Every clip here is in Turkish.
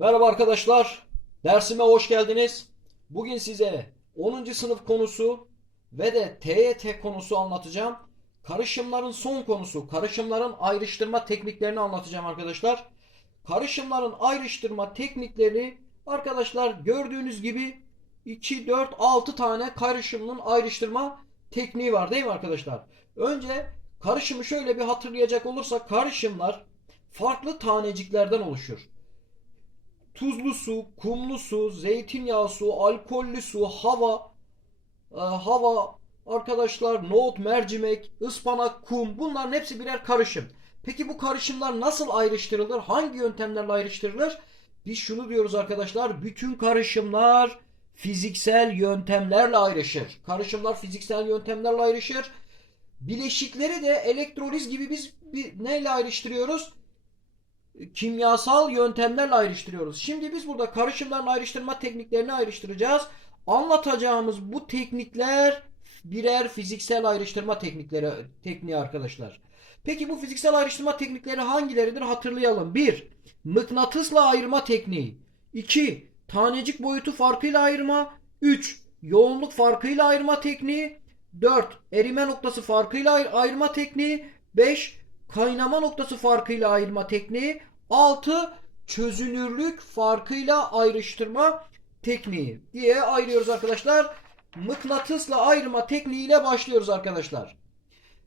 Merhaba arkadaşlar. Dersime hoş geldiniz. Bugün size 10. sınıf konusu ve de TYT konusu anlatacağım. Karışımların son konusu, karışımların ayrıştırma tekniklerini anlatacağım arkadaşlar. Karışımların ayrıştırma teknikleri arkadaşlar gördüğünüz gibi 2, 4, 6 tane karışımın ayrıştırma tekniği var değil mi arkadaşlar? Önce karışımı şöyle bir hatırlayacak olursak karışımlar farklı taneciklerden oluşur tuzlu su, kumlu su, zeytinyağı su, alkollü su, hava, e, hava arkadaşlar, nohut, mercimek, ıspanak, kum bunların hepsi birer karışım. Peki bu karışımlar nasıl ayrıştırılır? Hangi yöntemlerle ayrıştırılır? Biz şunu diyoruz arkadaşlar. Bütün karışımlar fiziksel yöntemlerle ayrışır. Karışımlar fiziksel yöntemlerle ayrışır. Bileşikleri de elektroliz gibi biz bir, neyle ayrıştırıyoruz? Kimyasal yöntemlerle ayrıştırıyoruz. Şimdi biz burada karışımların ayrıştırma tekniklerini ayrıştıracağız. Anlatacağımız bu teknikler birer fiziksel ayrıştırma teknikleri tekniği arkadaşlar. Peki bu fiziksel ayrıştırma teknikleri hangileridir hatırlayalım. 1. Mıknatısla ayırma tekniği. 2. Tanecik boyutu farkıyla ayırma. 3. Yoğunluk farkıyla ayırma tekniği. 4. Erime noktası farkıyla ayır- ayırma tekniği. 5 kaynama noktası farkıyla ayırma tekniği. 6 çözünürlük farkıyla ayrıştırma tekniği diye ayırıyoruz arkadaşlar. Mıknatısla ayırma tekniğiyle başlıyoruz arkadaşlar.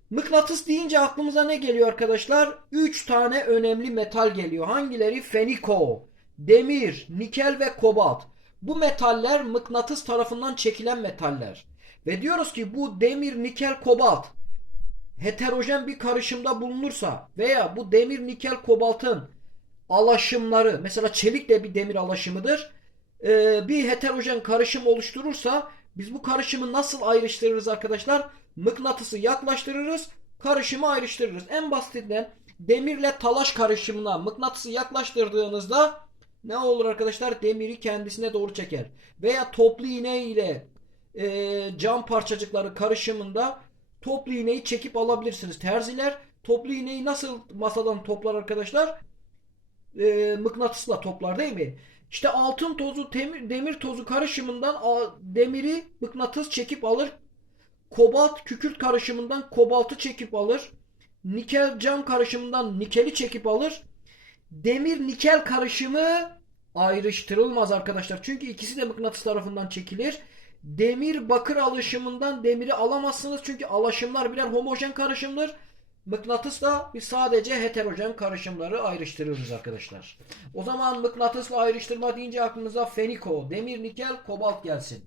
Mıknatıs deyince aklımıza ne geliyor arkadaşlar? 3 tane önemli metal geliyor. Hangileri? Feniko, demir, nikel ve kobalt. Bu metaller mıknatıs tarafından çekilen metaller. Ve diyoruz ki bu demir, nikel, kobalt heterojen bir karışımda bulunursa veya bu demir, nikel, kobaltın alaşımları mesela çelik de bir demir alaşımıdır. Ee, bir heterojen karışım oluşturursa biz bu karışımı nasıl ayrıştırırız arkadaşlar? Mıknatısı yaklaştırırız, karışımı ayrıştırırız. En basitinden demirle talaş karışımına mıknatısı yaklaştırdığınızda ne olur arkadaşlar? Demiri kendisine doğru çeker. Veya toplu iğne ile e, cam parçacıkları karışımında toplu iğneyi çekip alabilirsiniz. Terziler toplu iğneyi nasıl masadan toplar arkadaşlar? E, mıknatısla toplar değil mi? İşte altın tozu demir, demir tozu karışımından a- demiri mıknatıs çekip alır. Kobalt kükürt karışımından kobaltı çekip alır. Nikel cam karışımından nikeli çekip alır. Demir nikel karışımı ayrıştırılmaz arkadaşlar. Çünkü ikisi de mıknatıs tarafından çekilir. Demir bakır alışımından demiri alamazsınız. Çünkü alaşımlar birer homojen karışımdır. Mıknatısla biz sadece heterojen karışımları ayrıştırıyoruz arkadaşlar. O zaman mıknatısla ayrıştırma deyince aklınıza feniko, demir, nikel, kobalt gelsin.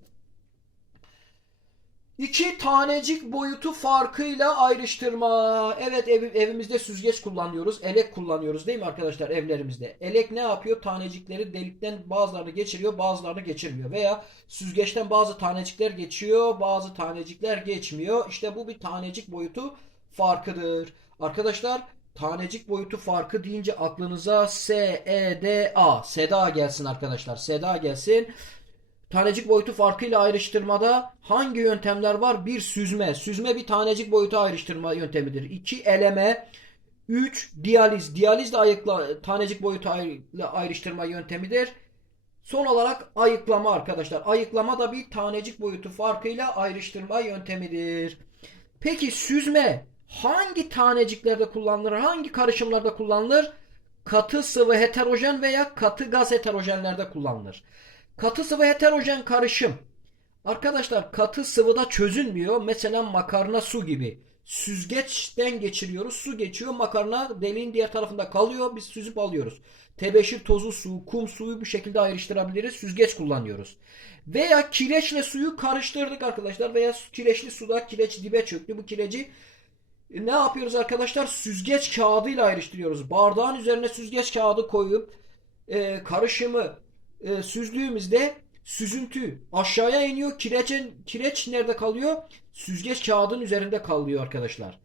İki tanecik boyutu farkıyla ayrıştırma. Evet ev- evimizde süzgeç kullanıyoruz. Elek kullanıyoruz değil mi arkadaşlar evlerimizde? Elek ne yapıyor? Tanecikleri delikten bazılarını geçiriyor bazılarını geçirmiyor. Veya süzgeçten bazı tanecikler geçiyor bazı tanecikler geçmiyor. İşte bu bir tanecik boyutu farkıdır. Arkadaşlar tanecik boyutu farkı deyince aklınıza S, E, D, A. Seda gelsin arkadaşlar. Seda gelsin. Tanecik boyutu farkıyla ayrıştırmada hangi yöntemler var? Bir süzme. Süzme bir tanecik boyutu ayrıştırma yöntemidir. İki eleme. Üç diyaliz. Diyaliz de ayıkla, tanecik boyutu ayrı- ayrıştırma yöntemidir. Son olarak ayıklama arkadaşlar. Ayıklama da bir tanecik boyutu farkıyla ayrıştırma yöntemidir. Peki süzme hangi taneciklerde kullanılır? Hangi karışımlarda kullanılır? Katı sıvı heterojen veya katı gaz heterojenlerde kullanılır. Katı sıvı heterojen karışım. Arkadaşlar katı sıvıda çözünmüyor. Mesela makarna su gibi. Süzgeçten geçiriyoruz. Su geçiyor. Makarna deliğin diğer tarafında kalıyor. Biz süzüp alıyoruz. Tebeşir tozu su, kum suyu bu şekilde ayrıştırabiliriz. Süzgeç kullanıyoruz. Veya kireçle suyu karıştırdık arkadaşlar. Veya kireçli suda kireç dibe çöktü. Bu kireci e, ne yapıyoruz arkadaşlar? Süzgeç kağıdıyla ayrıştırıyoruz. Bardağın üzerine süzgeç kağıdı koyup e, karışımı e, süzdüğümüzde süzüntü aşağıya iniyor. Kireçin, kireç nerede kalıyor? Süzgeç kağıdın üzerinde kalıyor arkadaşlar.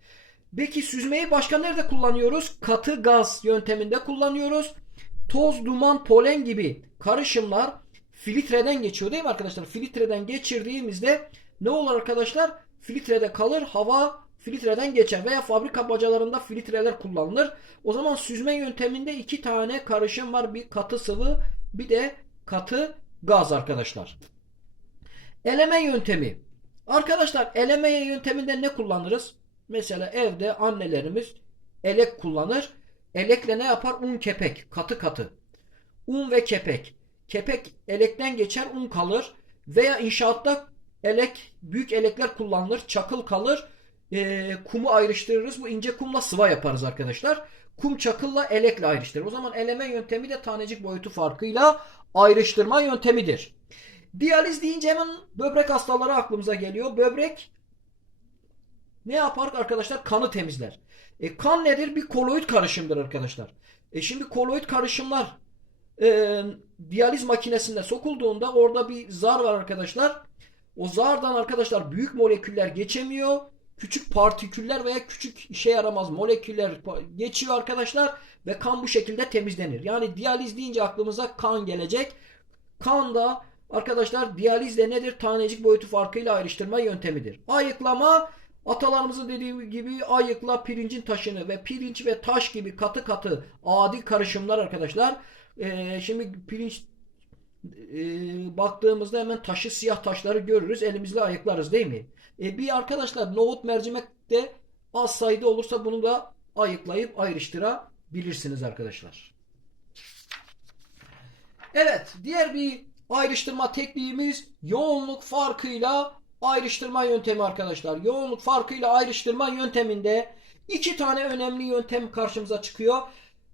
Peki süzmeyi başka nerede kullanıyoruz? Katı gaz yönteminde kullanıyoruz. Toz, duman, polen gibi karışımlar filtreden geçiyor değil mi arkadaşlar? Filtreden geçirdiğimizde ne olur arkadaşlar? Filtrede kalır, hava filtreden geçer veya fabrika bacalarında filtreler kullanılır. O zaman süzme yönteminde iki tane karışım var. Bir katı sıvı bir de katı gaz arkadaşlar. Eleme yöntemi. Arkadaşlar eleme yönteminde ne kullanırız? Mesela evde annelerimiz elek kullanır. Elekle ne yapar? Un kepek. Katı katı. Un ve kepek. Kepek elekten geçer un kalır. Veya inşaatta elek, büyük elekler kullanılır. Çakıl kalır. Ee, kumu ayrıştırırız. Bu ince kumla sıva yaparız arkadaşlar. Kum çakılla elekle ayrıştırır. O zaman eleme yöntemi de tanecik boyutu farkıyla ayrıştırma yöntemidir. Diyaliz deyince hemen böbrek hastaları aklımıza geliyor. Böbrek ne yapar arkadaşlar? Kanı temizler. E, kan nedir? Bir koloid karışımdır arkadaşlar. E şimdi koloid karışımlar e, diyaliz makinesinde sokulduğunda orada bir zar var arkadaşlar. O zardan arkadaşlar büyük moleküller geçemiyor. Küçük partiküller veya küçük işe yaramaz moleküller geçiyor arkadaşlar ve kan bu şekilde temizlenir. Yani diyaliz deyince aklımıza kan gelecek. Kan da arkadaşlar diyalizle nedir? Tanecik boyutu farkıyla ayrıştırma yöntemidir. Ayıklama Atalarımızın dediği gibi ayıkla pirincin taşını ve pirinç ve taş gibi katı katı adi karışımlar arkadaşlar. Ee, şimdi pirinç e, baktığımızda hemen taşı siyah taşları görürüz. Elimizle ayıklarız değil mi? E, bir arkadaşlar nohut mercimek de az sayıda olursa bunu da ayıklayıp ayrıştırabilirsiniz arkadaşlar. Evet diğer bir ayrıştırma tekniğimiz yoğunluk farkıyla ayrıştırma yöntemi arkadaşlar. Yoğunluk farkıyla ayrıştırma yönteminde iki tane önemli yöntem karşımıza çıkıyor.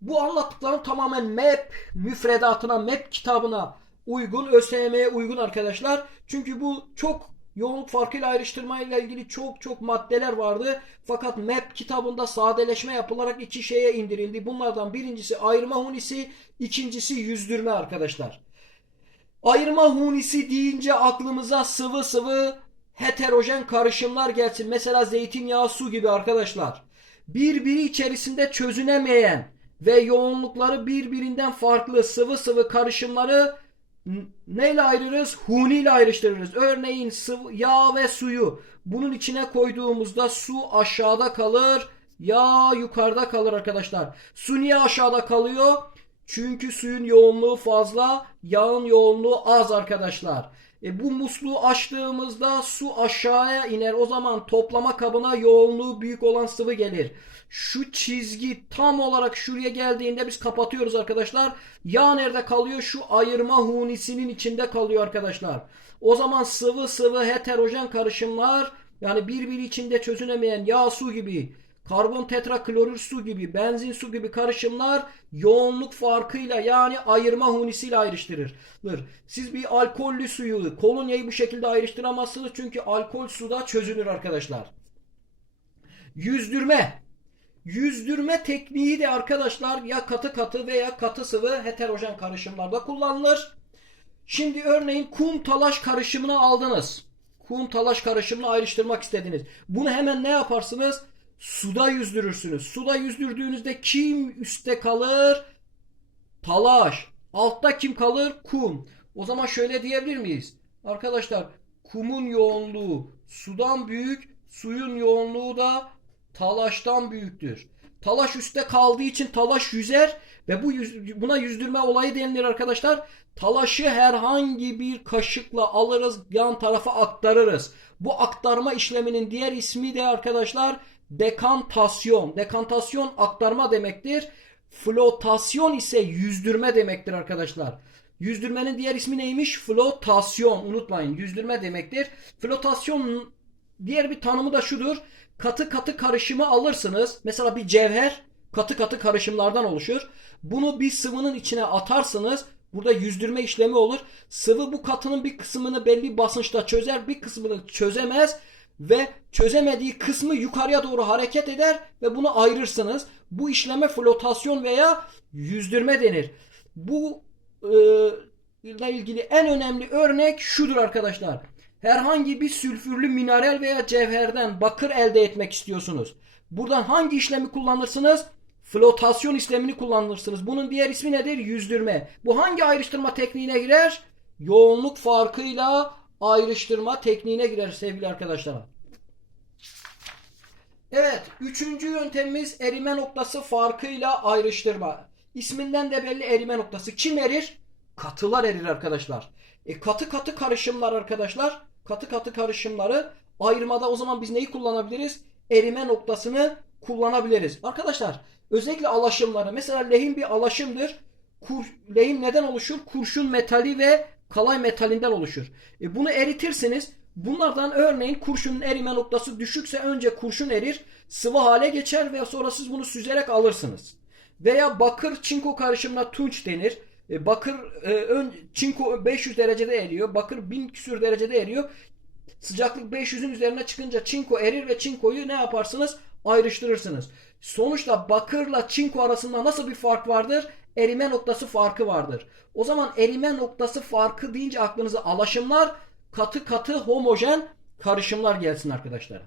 Bu anlattıklarım tamamen MEP müfredatına, MEP kitabına uygun, ÖSYM'ye uygun arkadaşlar. Çünkü bu çok yoğunluk farkıyla ayrıştırma ile ilgili çok çok maddeler vardı. Fakat MEP kitabında sadeleşme yapılarak iki şeye indirildi. Bunlardan birincisi ayırma hunisi, ikincisi yüzdürme arkadaşlar. Ayırma hunisi deyince aklımıza sıvı sıvı heterojen karışımlar gelsin. Mesela zeytinyağı su gibi arkadaşlar. Birbiri içerisinde çözünemeyen ve yoğunlukları birbirinden farklı sıvı sıvı karışımları neyle ayırırız? Huni ile ayrıştırırız. Örneğin sıvı, yağ ve suyu bunun içine koyduğumuzda su aşağıda kalır, yağ yukarıda kalır arkadaşlar. Su niye aşağıda kalıyor? Çünkü suyun yoğunluğu fazla, yağın yoğunluğu az arkadaşlar. E bu musluğu açtığımızda su aşağıya iner. O zaman toplama kabına yoğunluğu büyük olan sıvı gelir. Şu çizgi tam olarak şuraya geldiğinde biz kapatıyoruz arkadaşlar. Yağ nerede kalıyor? Şu ayırma hunisinin içinde kalıyor arkadaşlar. O zaman sıvı sıvı heterojen karışımlar yani birbiri içinde çözünemeyen yağ su gibi karbon tetraklorür su gibi, benzin su gibi karışımlar yoğunluk farkıyla yani ayırma hunisiyle ayrıştırılır. Siz bir alkollü suyu, kolonyayı bu şekilde ayrıştıramazsınız çünkü alkol suda çözünür arkadaşlar. Yüzdürme. Yüzdürme tekniği de arkadaşlar ya katı katı veya katı sıvı heterojen karışımlarda kullanılır. Şimdi örneğin kum talaş karışımını aldınız. Kum talaş karışımını ayrıştırmak istediniz. Bunu hemen ne yaparsınız? Suda yüzdürürsünüz. Suda yüzdürdüğünüzde kim üstte kalır? Talaş. Altta kim kalır? Kum. O zaman şöyle diyebilir miyiz? Arkadaşlar kumun yoğunluğu sudan büyük, suyun yoğunluğu da talaştan büyüktür. Talaş üstte kaldığı için talaş yüzer ve bu buna yüzdürme olayı denilir arkadaşlar. Talaşı herhangi bir kaşıkla alırız, yan tarafa aktarırız. Bu aktarma işleminin diğer ismi de arkadaşlar dekantasyon. Dekantasyon aktarma demektir. Flotasyon ise yüzdürme demektir arkadaşlar. Yüzdürmenin diğer ismi neymiş? Flotasyon. Unutmayın yüzdürme demektir. Flotasyon diğer bir tanımı da şudur. Katı katı karışımı alırsınız. Mesela bir cevher katı katı karışımlardan oluşur. Bunu bir sıvının içine atarsınız. Burada yüzdürme işlemi olur. Sıvı bu katının bir kısmını belli basınçta çözer, bir kısmını çözemez ve çözemediği kısmı yukarıya doğru hareket eder ve bunu ayırırsınız. Bu işleme flotasyon veya yüzdürme denir. Bu e, ile ilgili en önemli örnek şudur arkadaşlar. Herhangi bir sülfürlü mineral veya cevherden bakır elde etmek istiyorsunuz. Buradan hangi işlemi kullanırsınız? Flotasyon işlemini kullanırsınız. Bunun diğer ismi nedir? Yüzdürme. Bu hangi ayrıştırma tekniğine girer? Yoğunluk farkıyla ayrıştırma tekniğine girer sevgili arkadaşlar. Evet, üçüncü yöntemimiz erime noktası farkıyla ayrıştırma. İsminden de belli erime noktası. Kim erir? katılar erir arkadaşlar. E, katı katı karışımlar arkadaşlar. Katı katı karışımları ayırmada o zaman biz neyi kullanabiliriz? Erime noktasını kullanabiliriz. Arkadaşlar özellikle alaşımları mesela lehim bir alaşımdır. Kur, lehim neden oluşur? Kurşun metali ve kalay metalinden oluşur. E, bunu eritirsiniz. Bunlardan örneğin kurşunun erime noktası düşükse önce kurşun erir, sıvı hale geçer ve sonra siz bunu süzerek alırsınız. Veya bakır çinko karışımına tunç denir. E, bakır e, ön, çinko 500 derecede eriyor. Bakır 1000 küsür derecede eriyor. Sıcaklık 500'ün üzerine çıkınca çinko erir ve çinkoyu ne yaparsınız? Ayrıştırırsınız. Sonuçta bakırla çinko arasında nasıl bir fark vardır? Erime noktası farkı vardır. O zaman erime noktası farkı deyince aklınıza alaşımlar, katı katı homojen karışımlar gelsin arkadaşlar.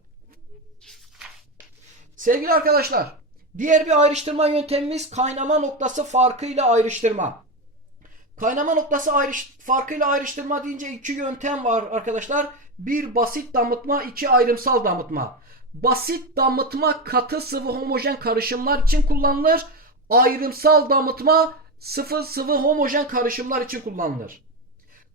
Sevgili arkadaşlar, diğer bir ayrıştırma yöntemimiz kaynama noktası farkıyla ayrıştırma. Kaynama noktası ayrış, farkıyla ayrıştırma deyince iki yöntem var arkadaşlar. Bir basit damıtma, iki ayrımsal damıtma. Basit damıtma katı sıvı homojen karışımlar için kullanılır. Ayrımsal damıtma sıvı sıvı homojen karışımlar için kullanılır.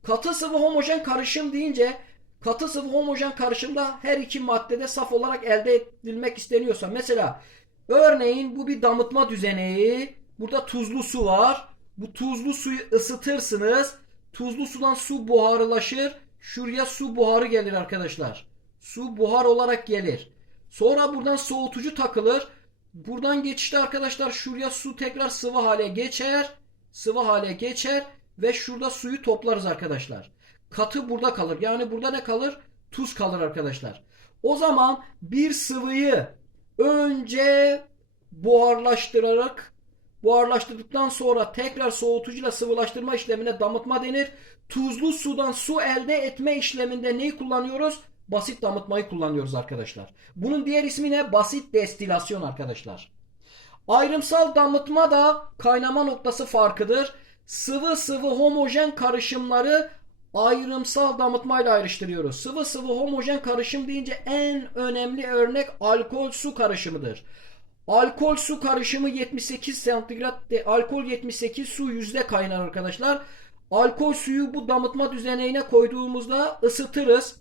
Katı sıvı homojen karışım deyince katı sıvı homojen karışımda her iki maddede saf olarak elde edilmek isteniyorsa. Mesela örneğin bu bir damıtma düzeneği. Burada tuzlu su var. Bu tuzlu suyu ısıtırsınız. Tuzlu sudan su buharılaşır şuraya su buharı gelir arkadaşlar. Su buhar olarak gelir sonra buradan soğutucu takılır buradan geçişte arkadaşlar şuraya su tekrar sıvı hale geçer sıvı hale geçer ve şurada suyu toplarız arkadaşlar. Katı burada kalır. Yani burada ne kalır? Tuz kalır arkadaşlar. O zaman bir sıvıyı önce buharlaştırarak buharlaştırdıktan sonra tekrar soğutucuyla sıvılaştırma işlemine damıtma denir. Tuzlu sudan su elde etme işleminde neyi kullanıyoruz? Basit damıtmayı kullanıyoruz arkadaşlar. Bunun diğer ismi ne? Basit destilasyon arkadaşlar. Ayrımsal damıtma da kaynama noktası farkıdır sıvı sıvı homojen karışımları ayrımsal damıtmayla ayrıştırıyoruz. Sıvı sıvı homojen karışım deyince en önemli örnek alkol su karışımıdır. Alkol su karışımı 78 santigrat, alkol 78 su yüzde kaynar arkadaşlar. Alkol suyu bu damıtma düzeneğine koyduğumuzda ısıtırız.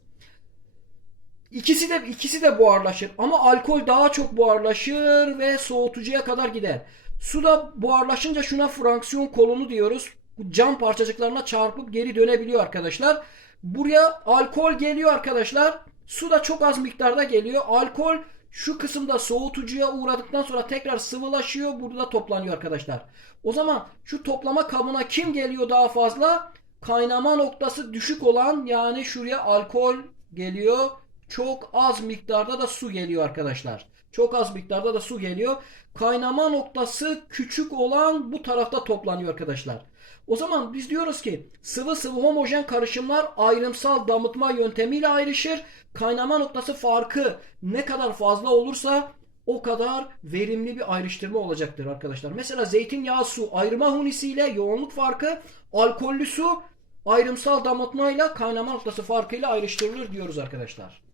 İkisi de ikisi de buharlaşır ama alkol daha çok buharlaşır ve soğutucuya kadar gider. Suda buharlaşınca şuna fraksiyon kolonu diyoruz. Cam parçacıklarına çarpıp geri dönebiliyor arkadaşlar. Buraya alkol geliyor arkadaşlar. Su da çok az miktarda geliyor. Alkol şu kısımda soğutucuya uğradıktan sonra tekrar sıvılaşıyor. Burada toplanıyor arkadaşlar. O zaman şu toplama kabına kim geliyor daha fazla? Kaynama noktası düşük olan yani şuraya alkol geliyor. Çok az miktarda da su geliyor arkadaşlar. Çok az miktarda da su geliyor. Kaynama noktası küçük olan bu tarafta toplanıyor arkadaşlar. O zaman biz diyoruz ki sıvı sıvı homojen karışımlar ayrımsal damıtma yöntemiyle ayrışır. Kaynama noktası farkı ne kadar fazla olursa o kadar verimli bir ayrıştırma olacaktır arkadaşlar. Mesela zeytinyağı su ayırma hunisiyle yoğunluk farkı, alkollü su ayrımsal damıtmayla kaynama noktası farkıyla ayrıştırılır diyoruz arkadaşlar.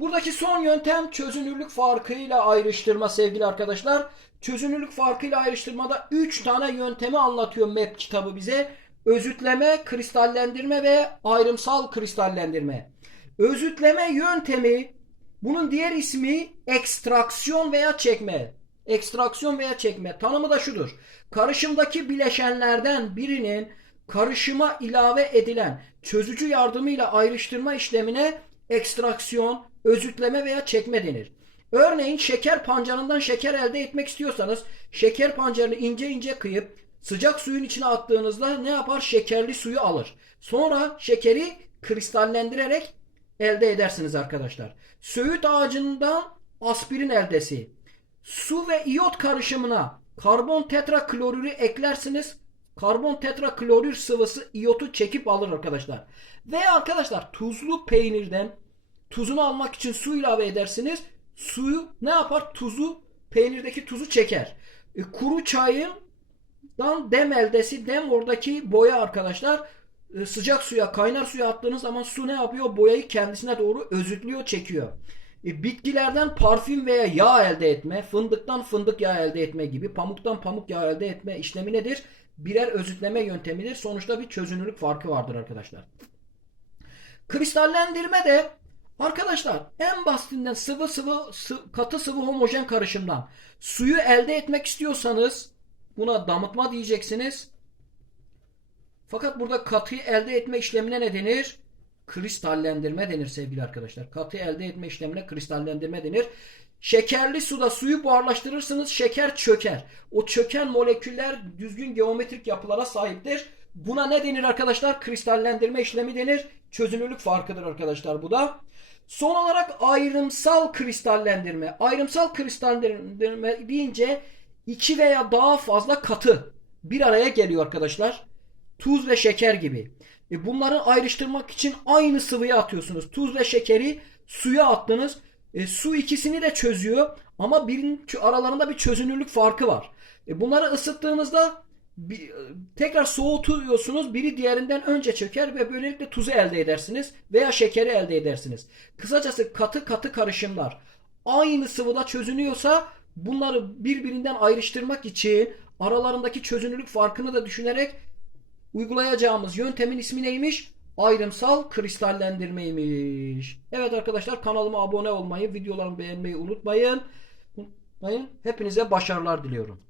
Buradaki son yöntem çözünürlük farkıyla ayrıştırma sevgili arkadaşlar. Çözünürlük farkıyla ayrıştırmada 3 tane yöntemi anlatıyor MEP kitabı bize. Özütleme, kristallendirme ve ayrımsal kristallendirme. Özütleme yöntemi bunun diğer ismi ekstraksiyon veya çekme. Ekstraksiyon veya çekme tanımı da şudur. Karışımdaki bileşenlerden birinin karışıma ilave edilen çözücü yardımıyla ayrıştırma işlemine ekstraksiyon, özütleme veya çekme denir. Örneğin şeker pancarından şeker elde etmek istiyorsanız şeker pancarını ince ince kıyıp sıcak suyun içine attığınızda ne yapar? Şekerli suyu alır. Sonra şekeri kristallendirerek elde edersiniz arkadaşlar. Söğüt ağacından aspirin eldesi. Su ve iyot karışımına karbon tetraklorürü eklersiniz. Karbon tetraklorür sıvısı iyotu çekip alır arkadaşlar. Ve arkadaşlar tuzlu peynirden Tuzunu almak için su ilave edersiniz. Suyu ne yapar? Tuzu peynirdeki tuzu çeker. E, kuru çayından dem eldesi dem oradaki boya arkadaşlar e, sıcak suya kaynar suya attığınız zaman su ne yapıyor? Boyayı kendisine doğru özütlüyor çekiyor. E, bitkilerden parfüm veya yağ elde etme, fındıktan fındık yağı elde etme gibi, pamuktan pamuk yağı elde etme işlemi nedir? birer özütleme yöntemidir. Sonuçta bir çözünürlük farkı vardır arkadaşlar. Kristallendirme de arkadaşlar en basitinden sıvı sıvı sı- katı sıvı homojen karışımdan suyu elde etmek istiyorsanız buna damıtma diyeceksiniz. Fakat burada katıyı elde etme işlemine ne denir? Kristallendirme denir sevgili arkadaşlar. Katı elde etme işlemine kristallendirme denir. Şekerli suda suyu buharlaştırırsınız şeker çöker. O çöken moleküller düzgün geometrik yapılara sahiptir. Buna ne denir arkadaşlar? Kristallendirme işlemi denir. Çözünürlük farkıdır arkadaşlar bu da. Son olarak ayrımsal kristallendirme. Ayrımsal kristallendirme deyince iki veya daha fazla katı bir araya geliyor arkadaşlar. Tuz ve şeker gibi. E bunları ayrıştırmak için aynı sıvıya atıyorsunuz. Tuz ve şekeri suya attınız. E, su ikisini de çözüyor ama birinin aralarında bir çözünürlük farkı var. E, bunları ısıttığınızda bir- tekrar soğutuyorsunuz. Biri diğerinden önce çöker ve böylelikle tuzu elde edersiniz veya şekeri elde edersiniz. Kısacası katı katı karışımlar aynı sıvıda çözünüyorsa bunları birbirinden ayrıştırmak için aralarındaki çözünürlük farkını da düşünerek uygulayacağımız yöntemin ismi neymiş? Ayrımsal kristallendirmeymiş. Evet arkadaşlar kanalıma abone olmayı, videolarımı beğenmeyi unutmayın. Unutmayın. Hepinize başarılar diliyorum.